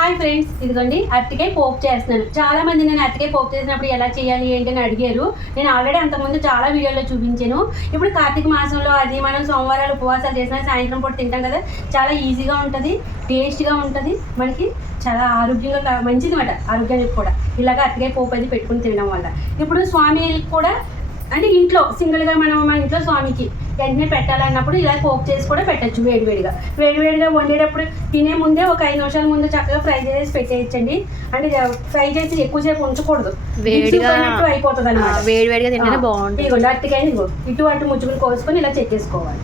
Hi friends ఇదిగోండి అరటికాయ పోపు చేస్తున్నాను. చాలా మంది నేను అరటికాయ పోపు చేసినప్పుడు ఎలా చేయాలి ఏంటి అని అడిగారు. నేను ఆల్రెడీ అంతకుముందు చాలా వీడియోలో చూపించాను. ఇప్పుడు కార్తీక మాసంలో అది మనం సోమవారాలు ఉపవాసాలు చేసిన సాయంత్రం పూట తింటాం కదా చాలా ఈజీగా ఉంటుంది టేస్ట్గా ఉంటుంది మనకి చాలా ఆరోగ్యంగా మంచిది మాట ఆరోగ్యానికి కూడా. ఇలాగ అరటికాయ పోపు అది పెట్టుకుని తినడం వల్ల. ఇప్పుడు స్వామికి కూడా అంటే ఇంట్లో సింగిల్గా మనం మన ఇంట్లో స్వామికి వెంటనే పెట్టాలన్నప్పుడు ఇలా పోపు చేసి కూడా పెట్టచ్చు వేడివేడిగా. వేడివేడిగా వండేటప్పుడు తినే ముందే ఒక ఐదు నిమిషాల ముందు చక్కగా ఫ్రై చేసి పెట్టేయచ్చండి. అంటే ఫ్రై చేసి ఎక్కువసేపు ఉంచకూడదు. వేడిగా అయిపోతుంది ఆ, వేడివేడిగా బాగుంటుంది. ఇదిగో ఇటు అటు ముచ్చుకుని కోసుకొని ఇలా చెక్కేసుకోవాలి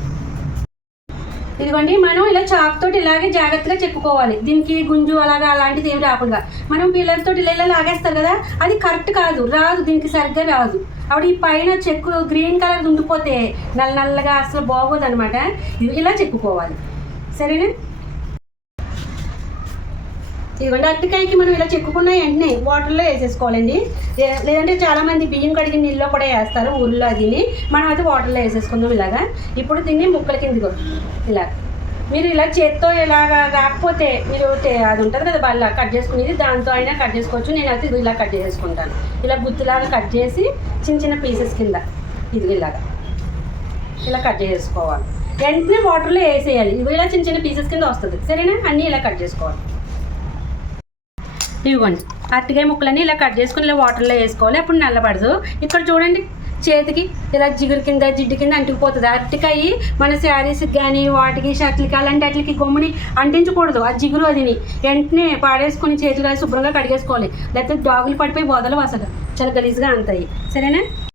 ఇదిగోండి మనం ఇలా చాక్ తోటి ఇలాగే జాగ్రత్తగా చెక్కుకోవాలి. దీనికి గుంజు అలాగా అలాంటిది ఏమి రాకుండా. మనం పిల్లర్ తోటి ఇలా ఇలా లాగేస్తారు కదా అది కరెక్ట్ కాదు రాదు దీనికి సరిగ్గా రాదు. అప్పుడు ఈ పైన చెక్కు గ్రీన్ కలర్ ఉండిపోతే నల్ల నల్లగా అసలు బాగోదు అనమాట ఇలా చెక్కుకోవాలి. సరేనా? ఇదిగోండి అరటికాయకి మనం ఇలా చెక్కుకున్న వెంటనే వాటర్లో వేసేసుకోవాలండి. లేదంటే చాలామంది బియ్యం కడిగిన నీళ్ళలో కూడా వేస్తారు ఊళ్ళో అదిని మనం అయితే వాటర్లో వేసేసుకుందాం ఇలాగా. ఇప్పుడు దీన్ని ముక్కల కిందకు ఇలా. మీరు ఇలా చేత్తో ఇలాగా రాకపోతే మీరు అది ఉంటుంది కదా బల్ల కట్ చేసుకునేది దాంతో అయినా కట్ చేసుకోవచ్చు. నేను అయితే ఇది ఇలా కట్ చేసుకుంటాను. ఇలా గుత్తులాగా కట్ చేసి చిన్న చిన్న పీసెస్ కింద ఇది ఇలాగా. ఇలా కట్ చేసుకోవాలి. వెంటనే వాటర్లో వేసేయాలి. ఇవి ఇలా చిన్న చిన్న పీసెస్ కింద వస్తుంది. సరేనా? అన్నీ ఇలా కట్ చేసుకోవాలి. ఇవ్వండి. అరటికాయ ముక్కలన్నీ ఇలా కట్ చేసుకుని ఇలా వాటర్లో వేసుకోవాలి. అప్పుడు నల్లబడదు. ఇక్కడ చూడండి చేతికి ఇలా జిగురు కింద జిడ్డు కింద అంటుకుపోతుంది. అరటికాయ మన శారీస్కి కానీ వాటికి షర్ట్లకి అలాంటి వాటికి గమ్ముని అంటించకూడదు. ఆ జిగురు అదిని వెంటనే పాడేసుకొని చేతులు శుభ్రంగా కడిగేసుకోవాలి. లేకపోతే డాగులు పడిపోయి బోదలు అసలు చాలా గలీజ్గా అంతాయి. సరేనా?